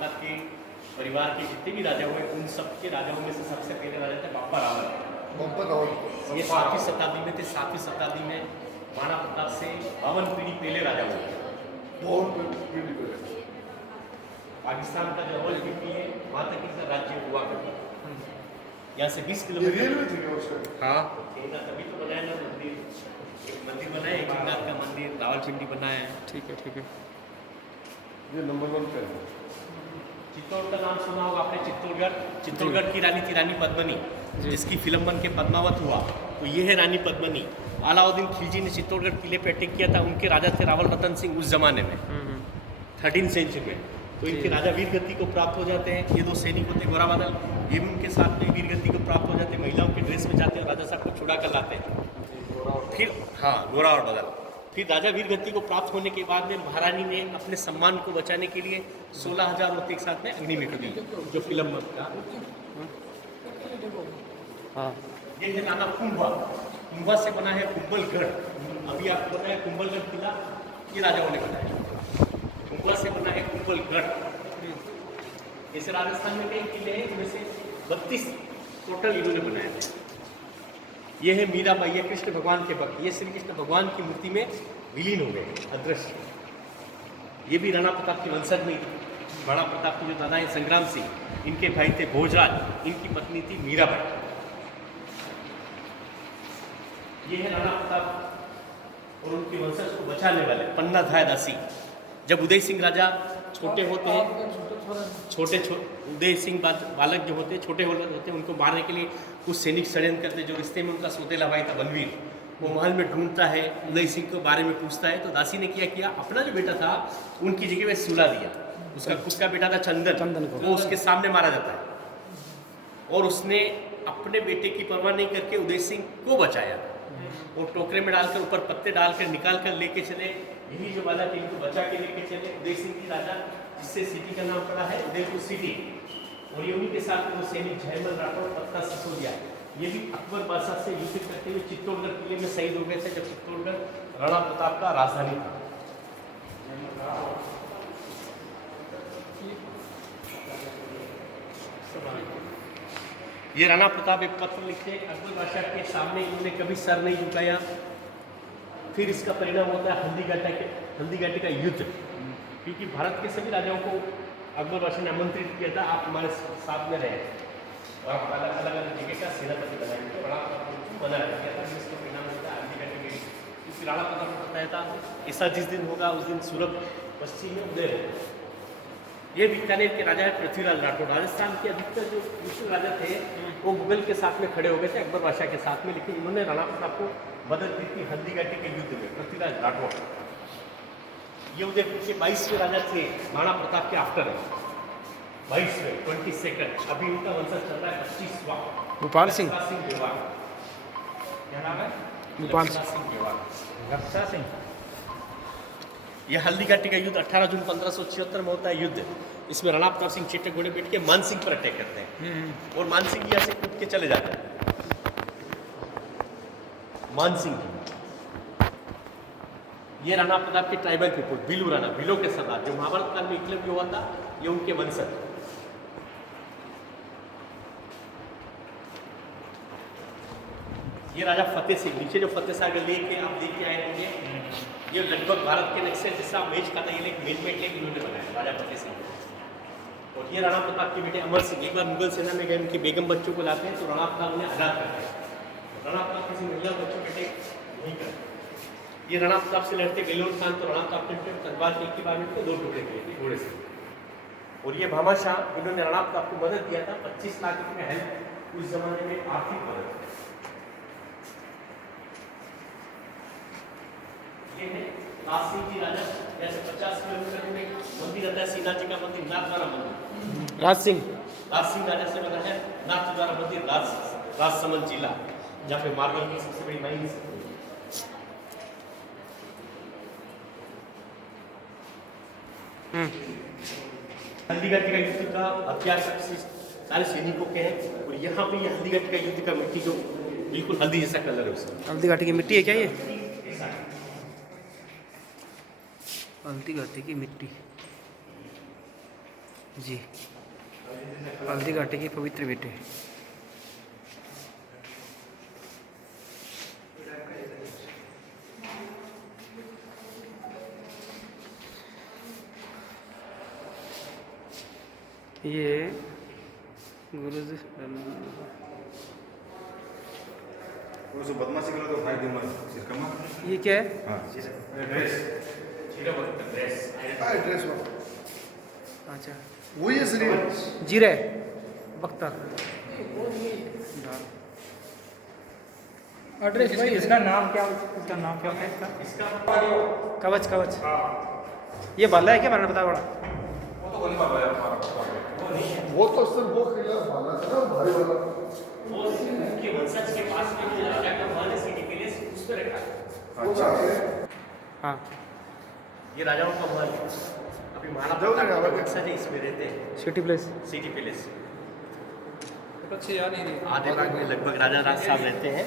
प्रताप के परिवार के जितने भी राजा हुए उन सब के राजाओं में से सबसे पहले राजा थे बाप्पा रावल। ये 7वीं शताब्दी में थे। 7वीं शताब्दी में महाराणा प्रताप से 52 पीढ़ी पहले राजा हुए। पाकिस्तान का जो अवल पीढ़ी है वहाँ तक इसका राज्य हुआ करता। यहाँ से 20 किलोमीटर। हाँ तभी तो बनाया ना मंदिर। एक मंदिर बनाया, एक नाथ का मंदिर, रावलपिंडी बनाया है। ठीक है ये नंबर 1 पे है। चित्तौड़ का नाम सुना होगा आपने। चित्तौड़गढ़ की रानी थी रानी पद्मिनी, जिसकी फिल्म बन के पद्मावत हुआ। तो ये है रानी पद्मिनी। अलाउद्दीन खिलजी ने चित्तौड़गढ़ किले पे अटैक किया था। उनके राजा थे रावल रतन सिंह उस जमाने में 13th सेंचुरी में। तो इनके राजा वीर गति को प्राप्त हो जाते हैं। ये 2 सैनिक होते हैं, गोरा बादल, ये भी उनके साथ में वीर गति को प्राप्त हो जाते हैं। महिलाओं के ड्रेस में जाते हैं और राजा साहब को छुड़ा कर लाते हैं। फिर हाँ, गोरा और बदल। फिर राजा वीर गति को प्राप्त होने के बाद में महारानी ने अपने सम्मान को बचाने के लिए 16,000 औरतें एक साथ में अग्नि में दी, जो फिल्म का। हाँ, ये है नाना कुंभा। कुंभा से बना है कुंभलगढ़। अभी आपको बताया कुंभलगढ़ किला ये राजाओं ने बनाया। कुंभा से बना है कुंभलगढ़। जैसे राजस्थान में कई किले हैं, इनमें से 32 टोटल इन्होंने बनाए थे। ये है मीराबाई, ये कृष्ण भगवान के भक्त। ये श्री कृष्ण भगवान की मूर्ति में विलीन हो गए, अदृश्य। ये भी राणा प्रताप के वंशज में थी। राणा प्रताप के जो दादा हैं संग्राम सिंह, इनके भाई थे भोजराज, इनकी पत्नी थी मीराबाई। ये है राणा प्रताप और उनके वंशज को बचाने वाले पन्ना धाय दासी। जब उदय सिंह राजा छोटे होते हैं, उदय सिंह बालक जो होते हैं, छोटे होते हैं, उनको मारने के लिए कुछ सैनिक षड्यंत्र करते। जो रिश्ते में उनका सौतेला भाई था बनवीर, वो महल में ढूंढता है, उदय सिंह के बारे में पूछता है। तो दासी ने क्या किया, अपना जो बेटा था उनकी जगह में सुला दिया। उसका खुद का बेटा था चंदन को, वो उसके सामने मारा जाता है। और उसने अपने बेटे की परवाह नहीं करके उदय सिंह को बचाया। वो टोकरे में डालकर ऊपर पत्ते डालकर निकाल कर लेके चले। यही जो बाला टीम को बचा के लेके चले उदय सिंह की राजा, जिससे सिटी का नाम पड़ा है उदयपुर सिटी। और ये उन्हीं के साथ में वो सैनिक जयमल राठौर, पत्ता सिसोदिया, ये भी अकबर बादशाह से युद्ध करते हुए चित्तौड़गढ़ किले में शहीद हो गए थे, जब चित्तौड़गढ़ राणा प्रताप का राजधानी था। ये राणा प्रताप एक पत्र लिखते हैं अकबर बादशाह के सामने, इन्होंने कभी सर नहीं झुकाया। फिर इसका परिणाम होता है हल्दीघाटी का युद्ध। क्योंकि भारत के सभी राजाओं को अकबर बादशाह ने आमंत्रित किया था, आप हमारे साथ में रहे और आप अलग अलग जगह का सेनापति बनाएंगे। तो राणा प्रताप बना किया था। इसका परिणाम होता है हल्दीघाटी में। क्योंकि राणा प्रताप को बताया था ऐसा जिस दिन होगा उस दिन सूरज पश्चिम में उदय होगा। ये बीकानेर के राजा है पृथ्वीराज राठौर। राजस्थान के अधिकतर जो मुस्लिम राजा थे वो मुगल के साथ में खड़े हो गए थे, अकबर बादशाह के साथ में। लेकिन उन्होंने राणा प्रताप को मदद दी थी हल्दीघाटी के युद्ध में, पृथ्वीराज राठौर। ये उदयपुर के 22वें राजा थे, राणा प्रताप के आफ्टर है 22वें 22nd। अभी उनका वंशज चल रहा है 25वां, भोपाल सिंह। क्या नाम है? भोपाल सिंह। यह हल्दीघाटी का युद्ध 18 जून 1576 में होता है युद्ध। इसमें राणा प्रताप सिंह चेटे घोड़े बैठ के मान सिंह पर अटैक करते हैं और मान सिंह यहाँ से कूद के चले जाते हैं। मान सिंह ये राणा प्रताप के ट्राइबल पीपुल, बिलू राणा, बिलो के सरदार, जो महाभारत काल में एकलव्य हुआ था, ये उनके वंशज। ये राजा फतेह सिंह, नीचे जो फतेह सागर लेक है आप देख के आए होंगे, ये लगभग भारत के नक्शे जैसा मेज का था। ये लेक मेन लेक इन्होंने बनाया, राजा फतेह सिंह। और ये राणा प्रताप के बेटे अमर सिंह एक बार मुगल सेना में गए, उनकी बेगम बच्चों को लाते हैं तो राणा प्रताप उन्हें आज़ाद करते हैं। राणा प्रताप किसी महिला बच्चों बेटे नहीं करते। ये राणा प्रताप से लड़ते गहलोत खान, तो राणा प्रताप ने तलवार एक के बाद में 2 टुकड़े किए थे घोड़े से। और ये भामा शाह, इन्होंने राणा प्रताप को मदद दिया था, 25 लाख में हेल्प, उस जमाने में आर्थिक मदद। ये है राज सिंह जी राजा, जैसे 50 किलोमीटर में मंदिर आता है सीना जी का मंदिर, नाथद्वारा मंदिर। राज सिंह राजा से बना है नाथद्वारा मंदिर, राजसमंद जिला, जहाँ पे मार्बल की सबसे बड़ी माइंस। हल्दीघाटी का युद्ध का हथियार सारे सैनिकों के हैं। और यहाँ पे ये हल्दीघाटी का युद्ध का मिट्टी जो बिल्कुल हल्दी जैसा कलर है उसका। हल्दीघाटी की मिट्टी है क्या ये? हल्दीघाटी की मिट्टी। जी हल्दी घाटी की पवित्र बेटे। ये गुरुजी उसको बदमाशी करो तो भाई दिमाग सिरकमा। ये क्या है? हाँ ड्रेस वाला अच्छा वही है श्री जीरे बख्तर एड्रेस भाई इसका नाम क्या है इसका? कवच कवच ये भला है क्या मैंने बताया बड़ा? वो तो बन पा रहा है हमारा। वो तो सिर्फ वो किला वाला था ना भारी वाला वो उनके वंशज के पास में जो राजा का महल है सिटी पैलेस उस पर रखा है। अच्छा हाँ ये राजाओं का महल है। अभी महाराणा जाओ प्रताप ना, के आवाज़ वंशज है इसमें रहते हैं सिटी प्लेस। City palace. अच्छे याद नहीं रही। आधे भाग में लगभग राजा राज साहब रहते हैं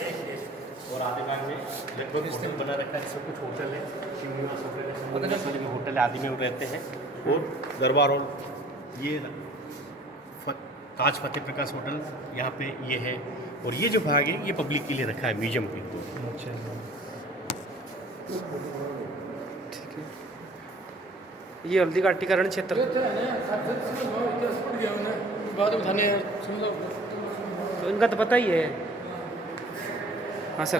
और आधे भाग में लगभग होटल बना रखा है। इसमें कुछ होटल है, शिवनिवास होटल है, शिवनिवास में होटल है, आदि में वो रहते हैं। और दरबार हॉल ये ताज फतेह प्रकाश होटल यहाँ पे ये है। और ये जो भाग है ये पब्लिक के लिए रखा है म्यूजियम के। ठीक है ये हल्दी घाटी का रण क्षेत्र। बाद में थाने तो इनका तो पता ही है। हाँ सर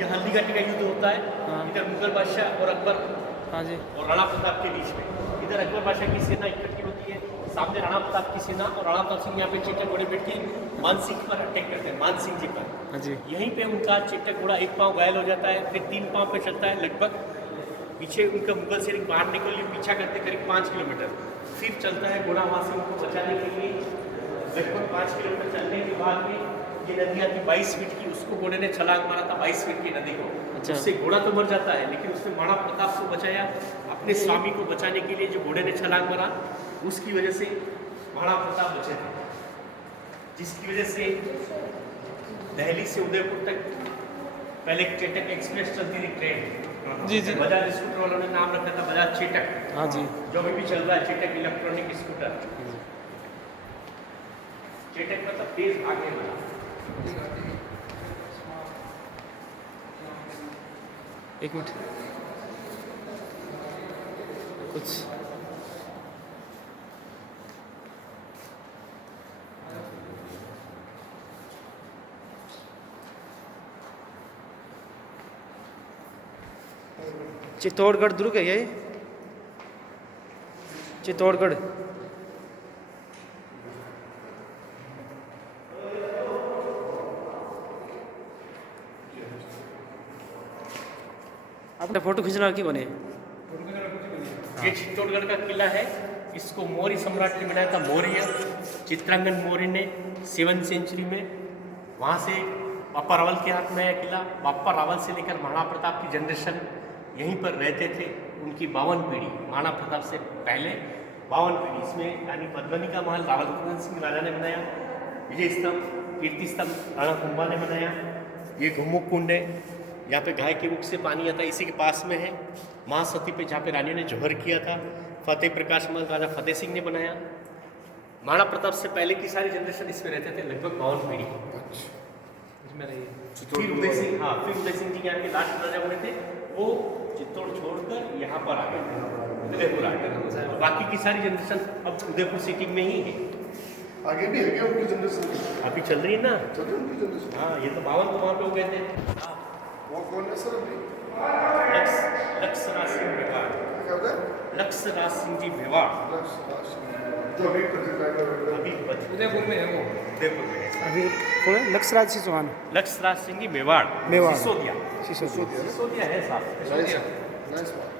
ये हल्दी घाटी का युद्ध होता है। हाँ। इधर मुगल बादशाह और अकबर हाँ जी और राणा प्रताप के बीच में। इधर अकबर बादशाह की सेना इकट्ठी होती है, सामने राणा प्रताप की सेना, और राणा प्रताप सिंह यहाँ पे चेटक घोड़े बैठ के मान सिंह पर अटैक करते हैं, मान सिंह जी पर। हाँ जी यहीं पे उनका चेटक घोड़ा एक पाँव घायल हो जाता है, फिर 3 पाँव पे चलता है लगभग। पीछे उनका मुगल सैनिक बाहर निकल पीछा करते करीब 5 किलोमीटर, फिर चलता है घोड़ा वहाँ से उनको बचाने के लिए। लगभग 5 किलोमीटर चलने के बाद में ये नदी आती 22 फीट की, उसको घोड़े ने छलांग मारा था 22 फीट की नदी को। अच्छा। उससे घोड़ा तो मर जाता है, लेकिन उसने महाराणा प्रताप को बचाया। अपने स्वामी को बचाने के लिए जो घोड़े ने छलांग मारा, उसकी वजह से महाराणा प्रताप बचे थे, जिसकी वजह से दिल्ली से उदयपुर तक पहले चेटक एक्सप्रेस चलती थी ट्रेन। जी जी बजाज स्कूटर वालों ने नाम रखा था बजाज चेटक। हाँ जी जो अभी भी चल रहा है चेटक इलेक्ट्रॉनिक स्कूटर। चेटक मतलब तेज भागने वाला। एक मिनट कुछ चित्तौड़गढ़ दुर्ग है ये चित्तौड़गढ़। आपने फोटो खींचना की बने? ये चित्तौड़गढ़ का किला है। इसको मौर्य सम्राट ने बनाया था, मौर्य चित्रांगन मौर्य ने 7वीं सेंचुरी में। वहाँ से बापा रावल के हाथ में आया किला। बापा रावल से लेकर महाराणा प्रताप की जनरेशन यहीं पर रहते थे। उनकी 52 पीढ़ी, महाराणा प्रताप से पहले 52 पीढ़ी। इसमें यानी पद्मनी का महल रावल सिंह राजा ने बनाया। विजय स्तंभ, कीर्ति स्तंभ राणा कुंभा ने बनाया। ये गुम्मुख कुंड है, यहाँ पे गाय के मुख से पानी आता है, इसी के पास में है। महासती पे जहाँ पे रानियों ने जौहर किया था। फतेह प्रकाश महल राजा फतेह सिंह ने बनाया। महाराणा प्रताप से पहले की सारी जनरेशन इसमें रहते थे, लगभग 52 पीढ़ी। इसमें रही फिर उदय सिंह, हाँ फिर उदय सिंह जी यहाँ के लास्ट राजा बने थे। वो चित्तौड़ छोड़कर यहाँ पर आ गए थे, उदयपुर आ गए। और बाकी की सारी जनरेशन अब उदयपुर सिटी में ही है। आगे भी है क्या उनकी जनरेशन? अभी चल रही है ना। चल रही है उनकी जनरेशन। हाँ ये तो 52 तो वहाँ पे हो गए थे। वो कौन है सर अभी? लक्ष्यराज सिंह मेवाड़, क्या होता है? लक्ष्यराज सिंह जी मेवाड़ जो अभी प्रेसिडेंट है अभी उदयपुर में है वो। उदयपुर में है। अभी कौन है? लक्ष्यराज सिंह चौहान लक्ष्यराज सिंह जी मेवाड़ मेवाड़। सिसोदिया सिसोदिया। सिसोदिया है साहब। नाइस बात।